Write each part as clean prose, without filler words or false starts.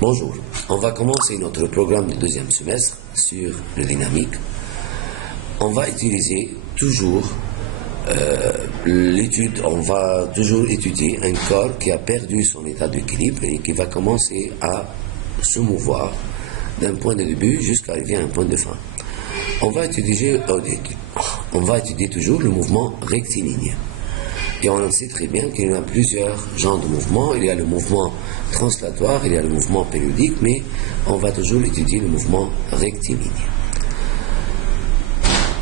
Bonjour, on va commencer notre programme de deuxième semestre sur le dynamique. On va utiliser toujours on va toujours étudier un corps qui a perdu son état d'équilibre et qui va commencer à se mouvoir d'un point de début jusqu'à arriver à un point de fin. On va étudier toujours le mouvement rectiligne. Et on sait très bien qu'il y a plusieurs genres de mouvements. Il y a le mouvement translatoire, il y a le mouvement périodique, mais on va toujours étudier le mouvement rectiligne.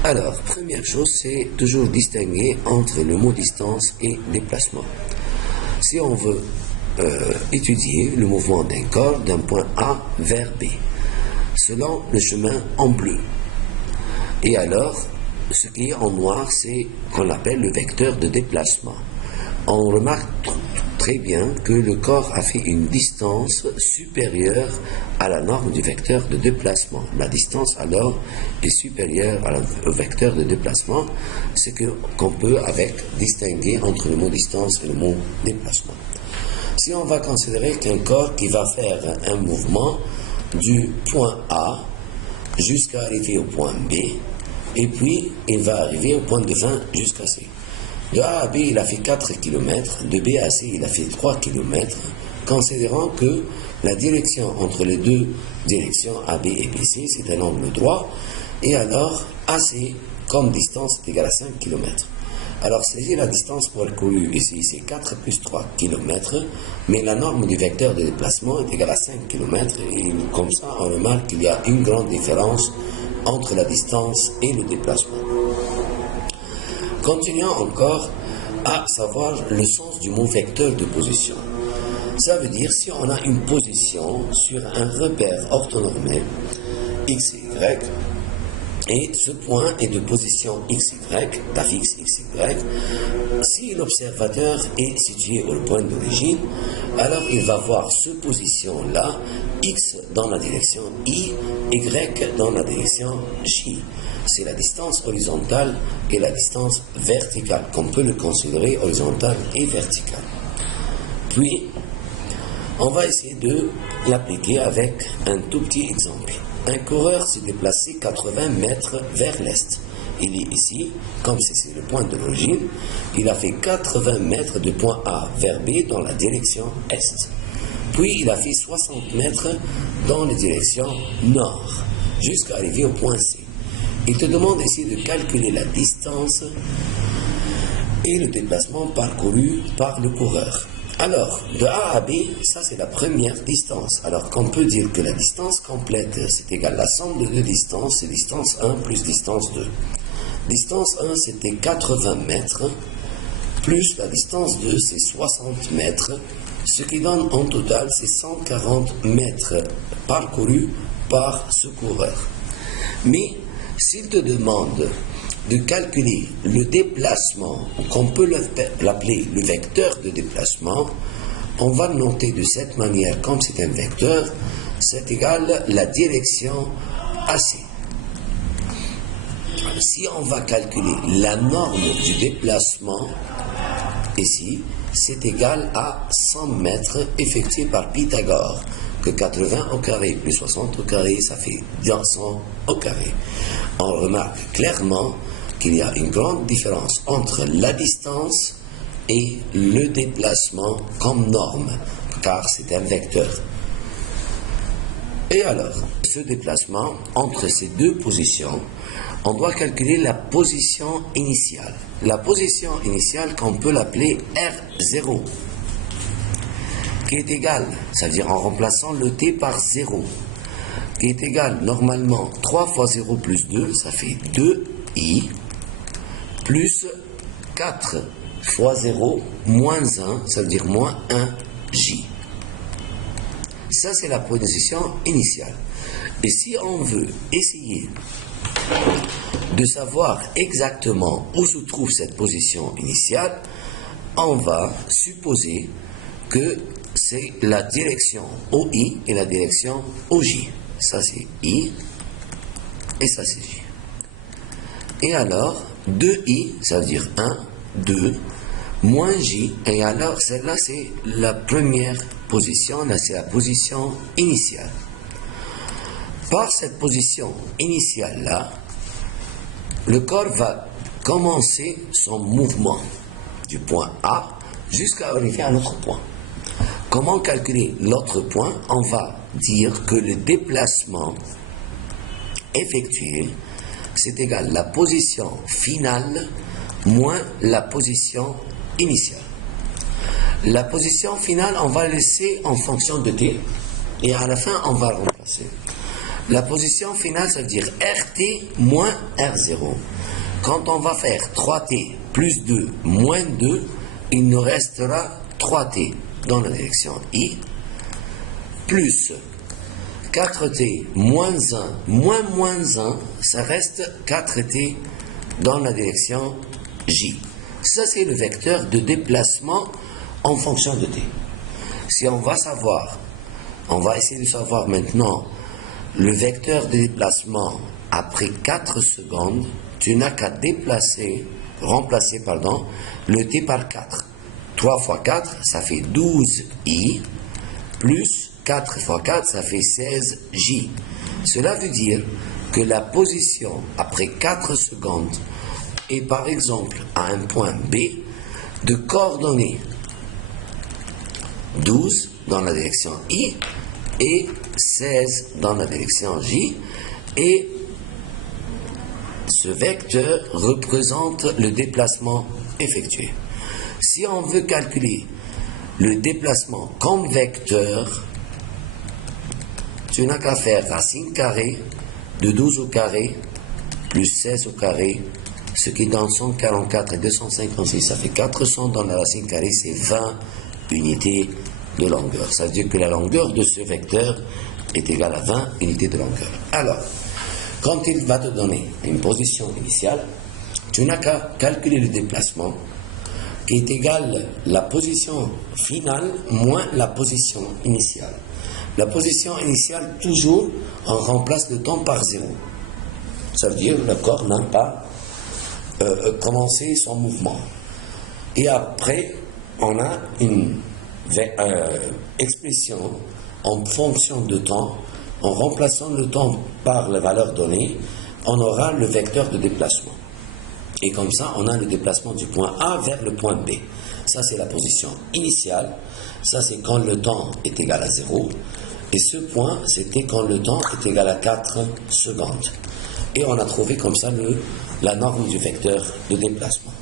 Alors, première chose, c'est toujours distinguer entre le mot distance et déplacement. Si on veut étudier le mouvement d'un corps d'un point A vers B, selon le chemin en bleu, et alors, ce qui est en noir, c'est qu'on appelle le vecteur de déplacement. On remarque très bien que le corps a fait une distance supérieure à la norme du vecteur de déplacement. La distance alors est supérieure au vecteur de déplacement, c'est qu'on peut distinguer entre le mot distance et le mot déplacement. Si on va considérer qu'un corps qui va faire un mouvement du point A jusqu'à arriver au point B, et puis il va arriver au point de fin jusqu'à C. De A à B, il a fait 4 km, de B à C, il a fait 3 km, considérant que la direction entre les deux directions AB et BC, c'est un angle droit, et alors AC, comme distance, est égal à 5 km. Alors, c'est la distance parcourue ici, c'est 4 plus 3 km, mais la norme du vecteur de déplacement est égale à 5 km, et comme ça, on remarque qu'il y a une grande différence entre la distance et le déplacement. Continuons encore à savoir le sens du mot vecteur de position. Ça veut dire si on a une position sur un repère orthonormé x et y, et ce point est de position xy, d'affixe xy, si l'observateur est situé au point d'origine, alors il va voir cette position-là, x dans la direction y, y dans la direction j. C'est la distance horizontale et la distance verticale, qu'on peut le considérer horizontale et verticale. Puis, on va essayer de l'appliquer avec un tout petit exemple. Un coureur s'est déplacé 80 mètres vers l'est. Il est ici, comme c'est le point de l'origine, il a fait 80 mètres de point A vers B dans la direction est. Puis il a fait 60 mètres dans la direction nord, jusqu'à arriver au point C. Il te demande ici de calculer la distance et le déplacement parcouru par le coureur. Alors, de A à B, ça c'est la première distance. Alors qu'on peut dire que la distance complète, c'est égal à la somme de deux distances, c'est distance 1 plus distance 2. Distance 1, c'était 80 mètres, plus la distance 2, c'est 60 mètres, ce qui donne en total, c'est 140 mètres parcourus par ce coureur. Mais, s'il te demande de calculer le déplacement, qu'on peut l'appeler le vecteur de déplacement, on va le noter de cette manière, comme c'est un vecteur, c'est égal à la direction AC. Si on va calculer la norme du déplacement, ici, c'est égal à 100 mètres effectués par Pythagore, que 80 au carré plus 60 au carré, ça fait 200 au carré. On remarque clairement qu'il y a une grande différence entre la distance et le déplacement comme norme, car c'est un vecteur. Et alors, ce déplacement entre ces deux positions, on doit calculer la position initiale. La position initiale qu'on peut l'appeler R0, qui est égale, c'est-à-dire en remplaçant le t par 0, qui est égal normalement 3 fois 0 plus 2, ça fait 2i, plus 4 fois 0 moins 1, ça veut dire moins 1j. Ça, c'est la position initiale. Et si on veut essayer de savoir exactement où se trouve cette position initiale, on va supposer que c'est la direction OI et la direction OJ. Ça, c'est I et ça, c'est J. Et alors, 2i, ça veut dire 1, 2, moins j, et alors celle-là c'est la première position, là c'est la position initiale. Par cette position initiale-là, le corps va commencer son mouvement du point A jusqu'à arriver à l'autre point. Comment calculer l'autre point? On va dire que le déplacement effectué, c'est égal à la position finale moins la position initiale. La position finale, on va laisser en fonction de t, et à la fin, on va remplacer. La position finale, ça veut dire RT moins R0. Quand on va faire 3t plus 2 moins 2, il nous restera 3t dans la direction I, plus 4t moins 1 moins 1, ça reste 4t dans la direction J. Ça, c'est le vecteur de déplacement en fonction de t. Si on va savoir, on va essayer de savoir maintenant le vecteur de déplacement après 4 secondes, tu n'as qu'à remplacer le t par 4. 3 fois 4, ça fait 12i, plus 4 fois 4, ça fait 16j. Cela veut dire que la position après 4 secondes est par exemple à un point B de coordonnées 12 dans la direction I et 16 dans la direction J, et ce vecteur représente le déplacement effectué. Si on veut calculer le déplacement comme vecteur, tu n'as qu'à faire racine carrée de 12 au carré plus 16 au carré, ce qui donne 144 et 256, ça fait 400 dans la racine carrée, c'est 20 unités de longueur. Ça veut dire que la longueur de ce vecteur est égale à 20 unités de longueur. Alors, quand il va te donner une position initiale, tu n'as qu'à calculer le déplacement qui est égal à la position finale moins la position initiale. La position initiale, toujours, on remplace le temps par 0. Ça veut dire que le corps n'a pas commencé son mouvement. Et après, on a une expression en fonction de temps. En remplaçant le temps par la valeur donnée, on aura le vecteur de déplacement. Et comme ça, on a le déplacement du point A vers le point B. Ça, c'est la position initiale. Ça, c'est quand le temps est égal à 0. Et ce point, c'était quand le temps est égal à 4 secondes. Et on a trouvé comme ça la norme du vecteur de déplacement.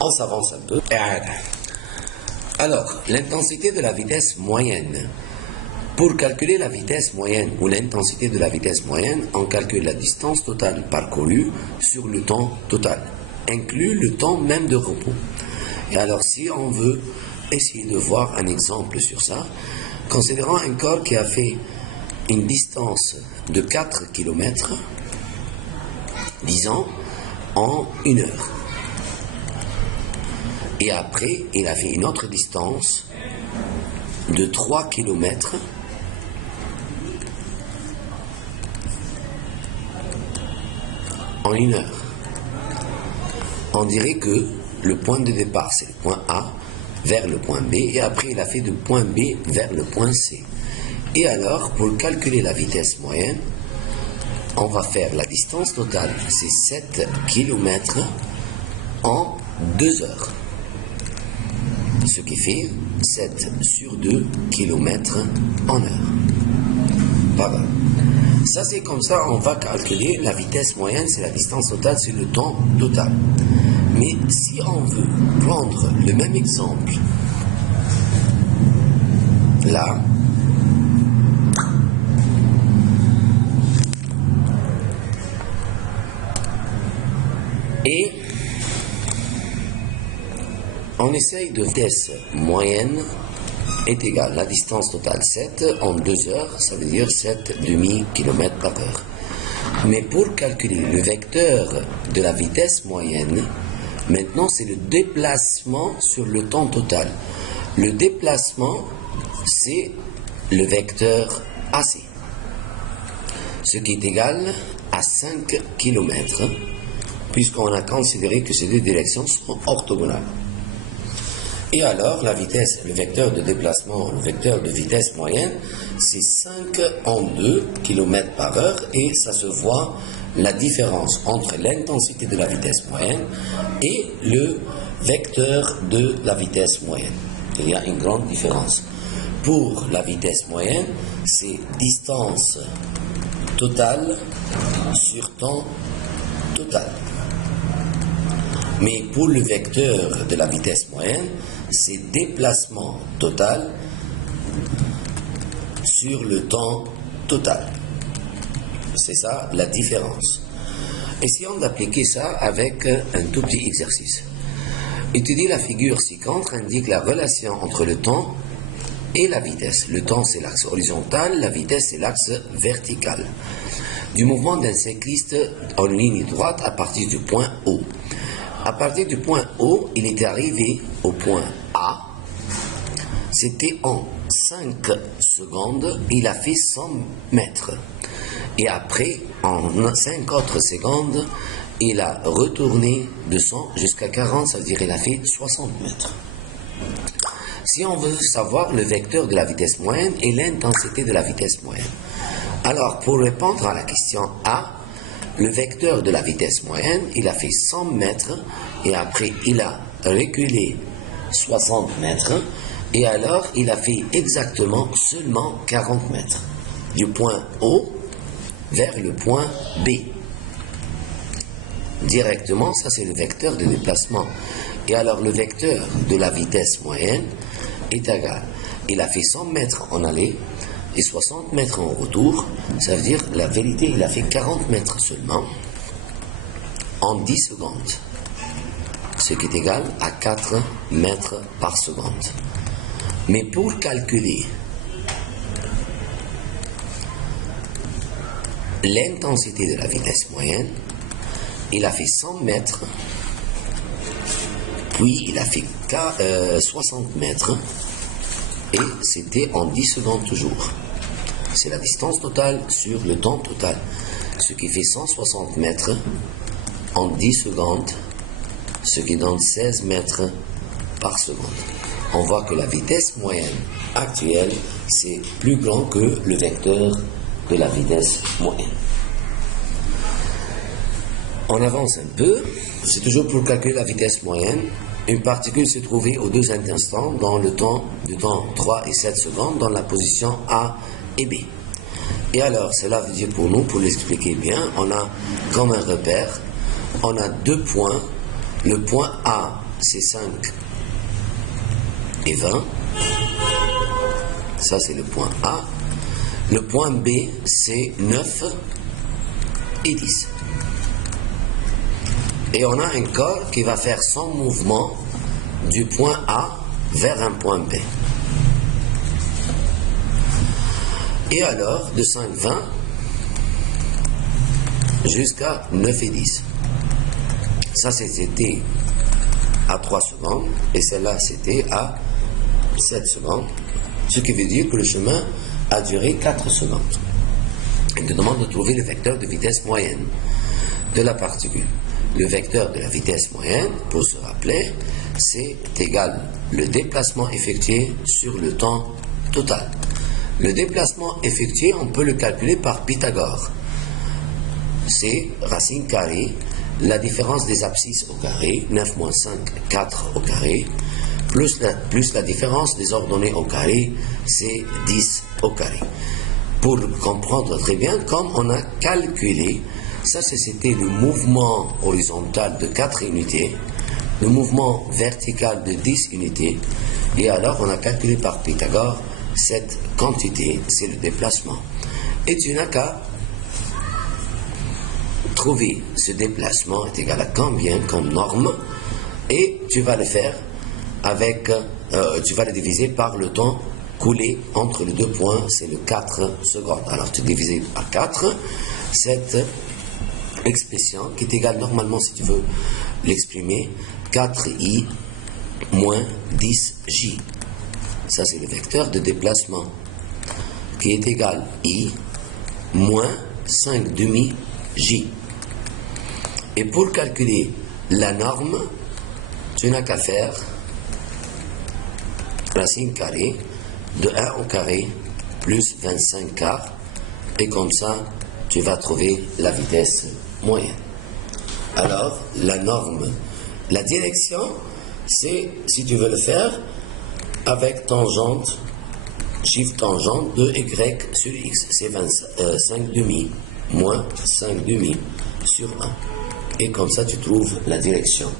On s'avance un peu. Alors, l'intensité de la vitesse moyenne. Pour calculer la vitesse moyenne ou l'intensité de la vitesse moyenne, on calcule la distance totale parcourue sur le temps total, inclus le temps même de repos. Et alors, si on veut essayer de voir un exemple sur ça, considérons un corps qui a fait une distance de 4 km, disons, en 1 heure. Et après, il a fait une autre distance de 3 km en 1 heure. On dirait que le point de départ, c'est le point A vers le point B, et après il a fait du point B vers le point C. Et alors, pour calculer la vitesse moyenne, on va faire la distance totale, c'est 7 km en 2 heures. Ce qui fait 7 sur 2 km en heure. Pas mal. Ça, c'est comme ça, on va calculer la vitesse moyenne, c'est la distance totale, c'est le temps total. Mais si on veut prendre le même exemple, là, et on essaye de vitesse moyenne est égale à la distance totale 7 en 2 heures, ça veut dire 7 demi-km par heure. Mais pour calculer le vecteur de la vitesse moyenne, maintenant c'est le déplacement sur le temps total. Le déplacement, c'est le vecteur AC, ce qui est égal à 5 km, puisqu'on a considéré que ces deux directions sont orthogonales. Et alors, la vitesse, le vecteur de déplacement, le vecteur de vitesse moyenne, c'est 5 en 2 km par heure, et ça se voit la différence entre l'intensité de la vitesse moyenne et le vecteur de la vitesse moyenne. Il y a une grande différence. Pour la vitesse moyenne, c'est distance totale sur temps total. Mais pour le vecteur de la vitesse moyenne, c'est déplacement total sur le temps total. C'est ça la différence. Essayons d'appliquer ça avec un tout petit exercice. Étudier la figure ci-contre indique la relation entre le temps et la vitesse. Le temps, c'est l'axe horizontal, la vitesse, c'est l'axe vertical. Du mouvement d'un cycliste en ligne droite à partir du point O. À partir du point O, il était arrivé au point A. C'était en 5 secondes, il a fait 100 mètres. Et après, en 5 autres secondes, il a retourné de 100 jusqu'à 40, ça veut dire qu'il a fait 60 mètres. Si on veut savoir le vecteur de la vitesse moyenne et l'intensité de la vitesse moyenne, alors pour répondre à la question A, le vecteur de la vitesse moyenne, il a fait 100 mètres et après il a reculé 60 mètres et alors il a fait exactement seulement 40 mètres du point O vers le point B. Directement, ça c'est le vecteur de déplacement. Et alors le vecteur de la vitesse moyenne est égal. Il a fait 100 mètres en aller et 60 mètres en retour. Ça veut dire, la vérité, il a fait 40 mètres seulement en 10 secondes. Ce qui est égal à 4 mètres par seconde. Mais pour calculer l'intensité de la vitesse moyenne, il a fait 100 mètres, puis il a fait 60 mètres, et c'était en 10 secondes toujours. C'est la distance totale sur le temps total, ce qui fait 160 mètres en 10 secondes, ce qui donne 16 mètres par seconde. On voit que la vitesse moyenne actuelle, c'est plus grand que le vecteur de la vitesse moyenne. On avance un peu, c'est toujours pour calculer la vitesse moyenne. Une particule se trouvait aux deux instants dans le temps 3 et 7 secondes dans la position A et B. Et alors, cela veut dire pour nous, pour l'expliquer bien, on a comme un repère, on a deux points. Le point A, c'est 5 et 20. Ça, c'est le point A. Le point B, c'est 9 et 10. Et on a un corps qui va faire son mouvement du point A vers un point B. Et alors, de 5,20 jusqu'à 9 et 10. Ça, c'était à 3 secondes, et celle-là, c'était à 7 secondes. Ce qui veut dire que le chemin a duré 4 secondes. Il nous demande de trouver le vecteur de vitesse moyenne de la particule. Le vecteur de la vitesse moyenne, pour se rappeler, c'est égal le déplacement effectué sur le temps total. Le déplacement effectué, on peut le calculer par Pythagore. C'est racine carrée, la différence des abscisses au carré, 9 moins 5, 4 au carré, plus la différence des ordonnées au carré, c'est 10 au carré. Pour comprendre très bien, comme on a calculé, ça c'était le mouvement horizontal de 4 unités, le mouvement vertical de 10 unités, et alors on a calculé par Pythagore cette quantité, c'est le déplacement. Et tu n'as qu'à trouver ce déplacement est égal à combien comme norme, et tu vas le faire avec, tu vas le diviser par le temps coulé entre les deux points, c'est le 4 secondes. Alors tu divises par 4 cette expression qui est égale normalement, si tu veux l'exprimer, 4i moins 10j. Ça c'est le vecteur de déplacement qui est égal i moins 5 demi j. Et pour calculer la norme, tu n'as qu'à faire racine carrée de 1 au carré plus 25 quarts, et comme ça, tu vas trouver la vitesse moyenne. Alors, la norme, la direction, c'est, si tu veux le faire, avec tangente, chiffre tangente de y sur x, c'est 5 demi, moins 5 demi sur 1. Et comme ça, tu trouves la direction.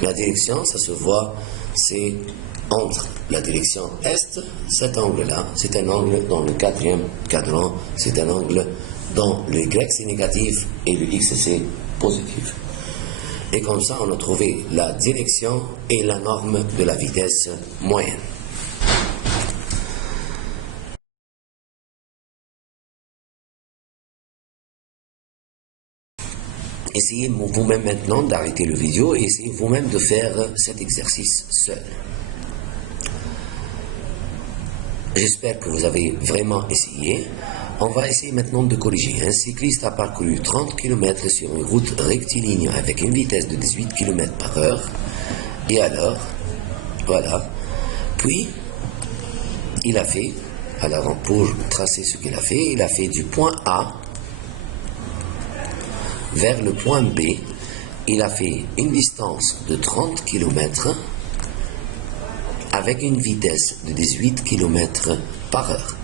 La direction, ça se voit, c'est entre la direction est, cet angle-là, c'est un angle dans le 4e cadran, c'est un angle dans le y c'est négatif et le x c'est positif. Et comme ça, on a trouvé la direction et la norme de la vitesse moyenne. Essayez vous-même maintenant d'arrêter le vidéo et essayez vous-même de faire cet exercice seul. J'espère que vous avez vraiment essayé. On va essayer maintenant de corriger. Un cycliste a parcouru 30 km sur une route rectiligne avec une vitesse de 18 km par heure. Et alors, voilà. Puis, il a fait, alors pour tracer ce qu'il a fait du point A vers le point B. Il a fait une distance de 30 km avec une vitesse de 18 km par heure.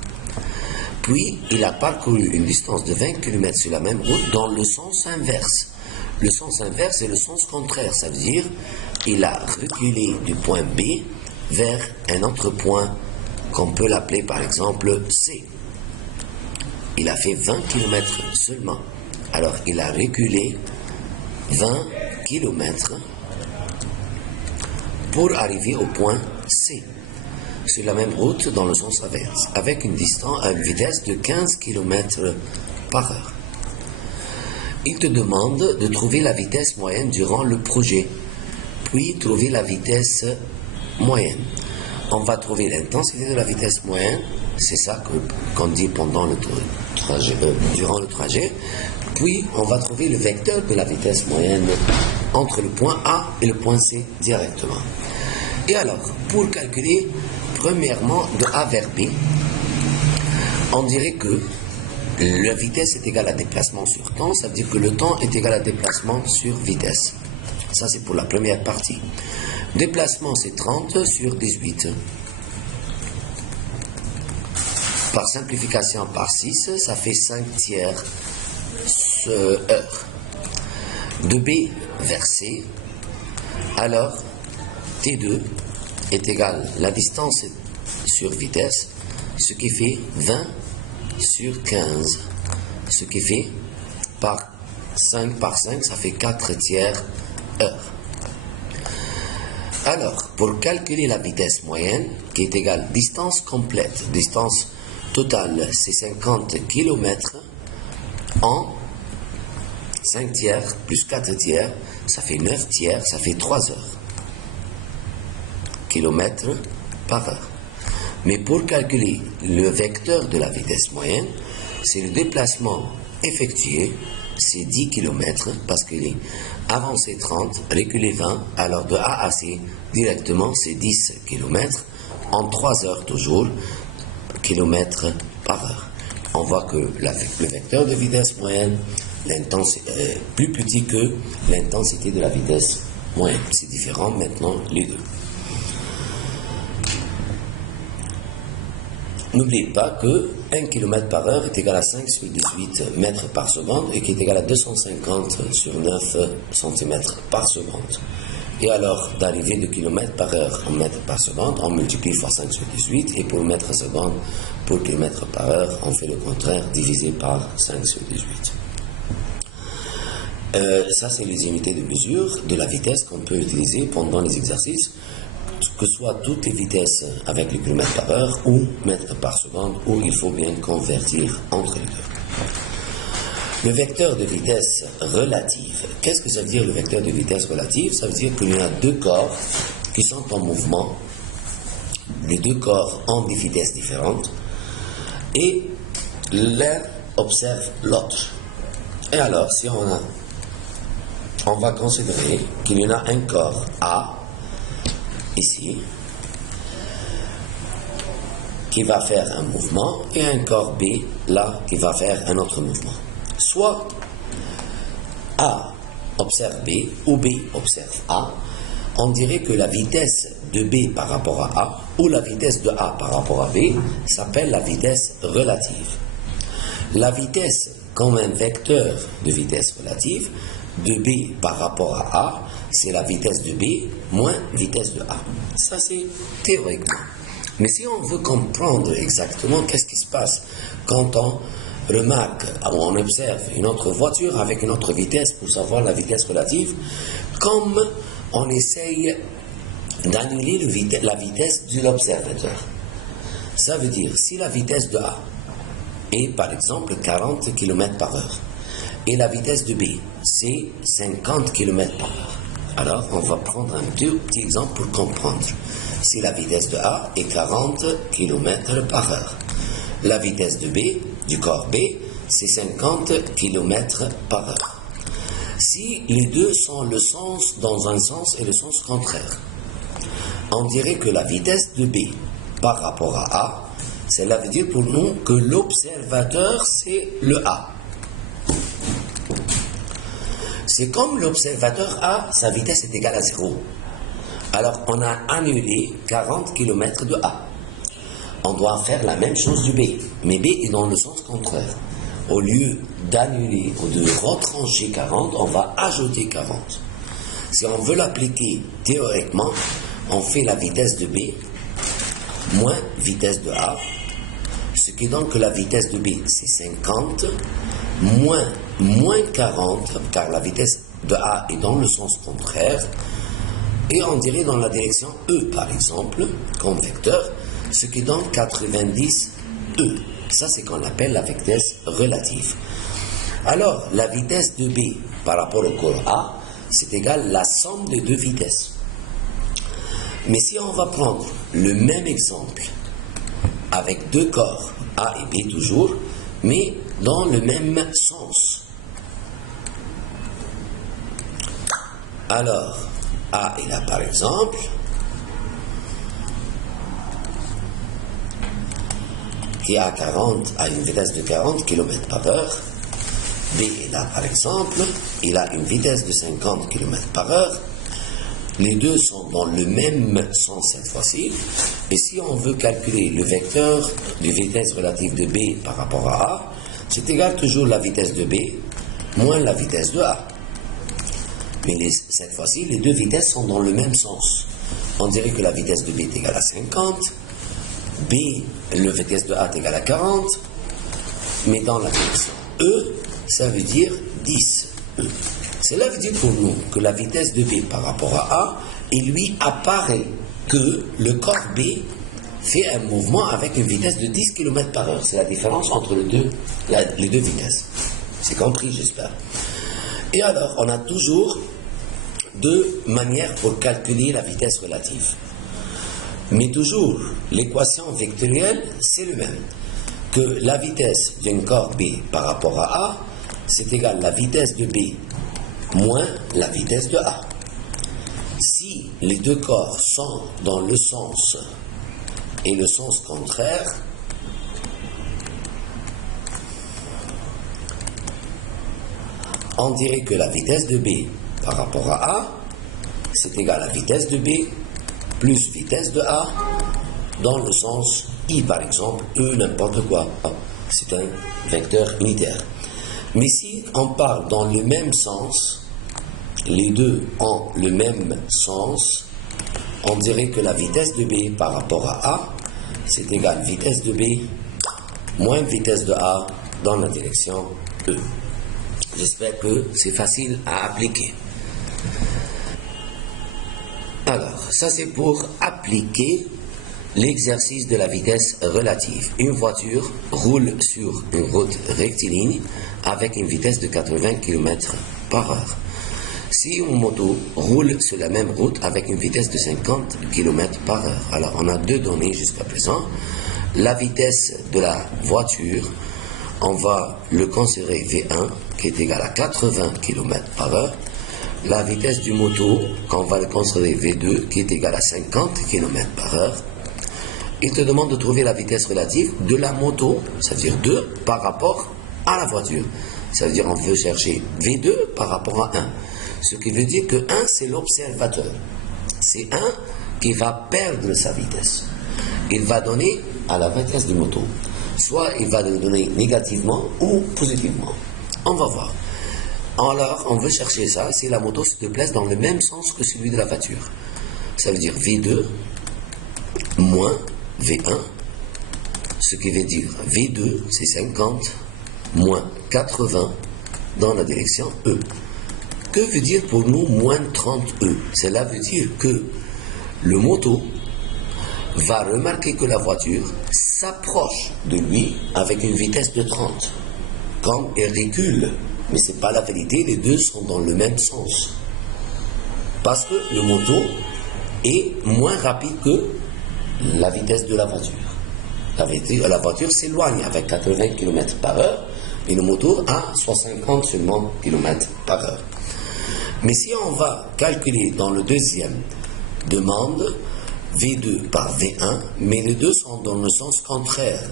Puis, il a parcouru une distance de 20 km sur la même route dans le sens inverse. Le sens inverse est le sens contraire, ça veut dire il a reculé du point B vers un autre point qu'on peut l'appeler par exemple C. Il a fait 20 km seulement. Alors, il a reculé 20 km pour arriver au point C, sur la même route dans le sens inverse, avec une vitesse de 15 km par heure. Il te demande de trouver la vitesse moyenne durant le projet, puis trouver la vitesse moyenne. On va trouver l'intensité de la vitesse moyenne, c'est ça qu'on dit pendant le trajet, durant le trajet, puis on va trouver le vecteur de la vitesse moyenne entre le point A et le point C directement. Et alors, pour calculer, premièrement, de A vers B, on dirait que la vitesse est égale à déplacement sur temps, ça veut dire que le temps est égal à déplacement sur vitesse. Ça, c'est pour la première partie. Déplacement, c'est 30 sur 18. Par simplification par 6, ça fait 5 tiers heure. De B vers C, alors T2 est égal à la distance sur vitesse, ce qui fait 20 sur 15, ce qui fait par 5 par 5, ça fait 4 tiers heure. Alors, pour calculer la vitesse moyenne, qui est égale à distance complète, distance totale, c'est 50 km en 5 tiers plus 4 tiers, ça fait 9 tiers, ça fait 3 heures. Kilomètres par heure. Mais pour calculer le vecteur de la vitesse moyenne, c'est le déplacement effectué, c'est 10 km, parce qu'il est avancé 30, reculé 20, alors de A à C, directement, c'est 10 km, en 3 heures toujours, km par heure. On voit que le vecteur de vitesse moyenne est plus petit que l'intensité de la vitesse moyenne. C'est différent maintenant, les deux. N'oubliez pas que 1 km par heure est égal à 5 sur 18 mètres par seconde et qui est égal à 250 sur 9 cm par seconde. Et alors, d'arriver de km par heure en mètres par seconde, on multiplie fois 5 sur 18 et pour mètre seconde, pour km par heure, on fait le contraire, divisé par 5 sur 18. Ça, c'est les unités de mesure de la vitesse qu'on peut utiliser pendant les exercices, que ce soit toutes les vitesses avec le kilomètre par heure ou mètres par seconde, où il faut bien convertir entre les deux. Le vecteur de vitesse relative. Qu'est-ce que ça veut dire le vecteur de vitesse relative? Ça veut dire qu'il y a deux corps qui sont en mouvement. Les deux corps ont des vitesses différentes et l'un observe l'autre. Et alors, si on va considérer qu'il y en a un corps A, ici, qui va faire un mouvement et un corps B là qui va faire un autre mouvement. Soit A observe B ou B observe A, on dirait que la vitesse de B par rapport à A ou la vitesse de A par rapport à B s'appelle la vitesse relative. La vitesse comme un vecteur de vitesse relative de B par rapport à A, c'est la vitesse de B moins vitesse de A. Ça c'est théoriquement. Mais si on veut comprendre exactement qu'est-ce qui se passe quand on remarque ou on observe une autre voiture avec une autre vitesse pour savoir la vitesse relative, comme on essaye d'annuler la vitesse de l'observateur. Ça veut dire, si la vitesse de A est par exemple 40 km par heure et la vitesse de B c'est 50 km par heure, alors on va prendre un petit exemple pour comprendre. Si la vitesse de A est 40 km par heure, la vitesse de B, du corps B, c'est 50 km par heure. Si les deux sont le sens dans un sens et le sens contraire, on dirait que la vitesse de B par rapport à A, cela veut dire pour nous que l'observateur c'est le A. C'est comme l'observateur A, sa vitesse est égale à 0. Alors on a annulé 40 km de A. On doit faire la même chose du B, mais B est dans le sens contraire. Au lieu d'annuler ou de retrancher 40, on va ajouter 40. Si on veut l'appliquer théoriquement, on fait la vitesse de B moins vitesse de A, ce qui donne que la vitesse de B c'est 50 moins 40, car la vitesse de A est dans le sens contraire, et on dirait dans la direction E par exemple, comme vecteur, ce qui donne 90 E. Ça c'est qu'on appelle la vitesse relative. Alors la vitesse de B par rapport au corps A, c'est égal à la somme des deux vitesses. Mais si on va prendre le même exemple avec deux corps, A et B toujours, mais dans le même sens. Alors, A est là par exemple, qui a une vitesse de 40 km par heure. B est là par exemple, il a une vitesse de 50 km par heure. Les deux sont dans le même sens cette fois-ci. Et si on veut calculer le vecteur de vitesse relative de B par rapport à A, c'est égal toujours la vitesse de B moins la vitesse de A. Mais cette fois-ci, les deux vitesses sont dans le même sens. On dirait que la vitesse de B est égale à 50, la vitesse de A est égale à 40, mais dans la direction E, ça veut dire 10 E. Cela veut dire pour nous que la vitesse de B par rapport à A, il lui apparaît que le corps B fait un mouvement avec une vitesse de 10 km par heure. C'est la différence entre les deux vitesses. C'est compris, j'espère. Et alors, on a toujours deux manières pour calculer la vitesse relative. Mais toujours, l'équation vectorielle, c'est le même. Que la vitesse d'un corps B par rapport à A, c'est égal à la vitesse de B moins la vitesse de A. Si les deux corps sont dans le sens et le sens contraire, on dirait que la vitesse de B par rapport à A, c'est égal à la vitesse de B plus vitesse de A dans le sens I par exemple, E n'importe quoi. C'est un vecteur unitaire. Mais si on parle dans le même sens, les deux ont le même sens, on dirait que la vitesse de B par rapport à A, c'est égal à vitesse de B moins vitesse de A dans la direction E. J'espère que c'est facile à appliquer. Alors, ça c'est pour appliquer l'exercice de la vitesse relative. Une voiture roule sur une route rectiligne avec une vitesse de 80 km par heure. Si une moto roule sur la même route avec une vitesse de 50 km par heure. Alors, on a deux données jusqu'à présent. La vitesse de la voiture, on va le considérer V1, qui est égal à 80 km par heure. La vitesse du moto, qu'on va le considérer V2, qui est égal à 50 km par heure. il te demande de trouver la vitesse relative de la moto, ça veut dire 2 par rapport à la voiture. Ça veut dire on veut chercher V2 par rapport à 1. Ce qui veut dire que 1, c'est l'observateur. C'est 1 qui va perdre sa vitesse. Il va donner à la vitesse de moto. Soit il va le donner négativement ou positivement. On va voir. Alors, on veut chercher ça si la moto se déplace dans le même sens que celui de la voiture. Ça veut dire V2 moins V1, ce qui veut dire V2, c'est 50, moins 80 dans la direction E. Que veut dire pour nous moins 30E? Cela veut dire que le moto va remarquer que la voiture s'approche de lui avec une vitesse de 30. Quand elle recule, mais ce n'est pas la vérité, les deux sont dans le même sens. Parce que le moto est moins rapide que la vitesse de la voiture. La voiture s'éloigne avec 80 km par heure et le moto a 150 seulement km par heure. Mais si on va calculer dans le deuxième demande V2 par V1, mais les deux sont dans le sens contraire.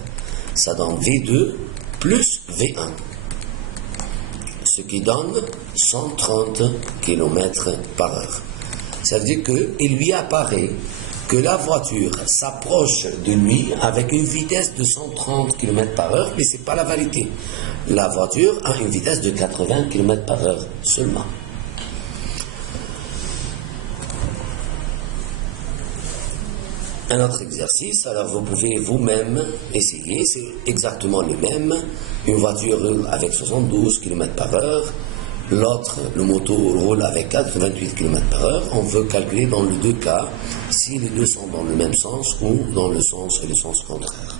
Ça donne V2 plus V1, ce qui donne 130 km par heure. Ça veut dire qu'il lui apparaît que la voiture s'approche de lui avec une vitesse de 130 km par heure, mais ce n'est pas la vérité. La voiture a une vitesse de 80 km par heure seulement. Un autre exercice, alors vous pouvez vous-même essayer, c'est exactement le même. Une voiture roule avec 72 km par heure, l'autre, le moto, roule avec 88 km par heure. On veut calculer dans les deux cas si les deux sont dans le même sens ou dans le sens contraire.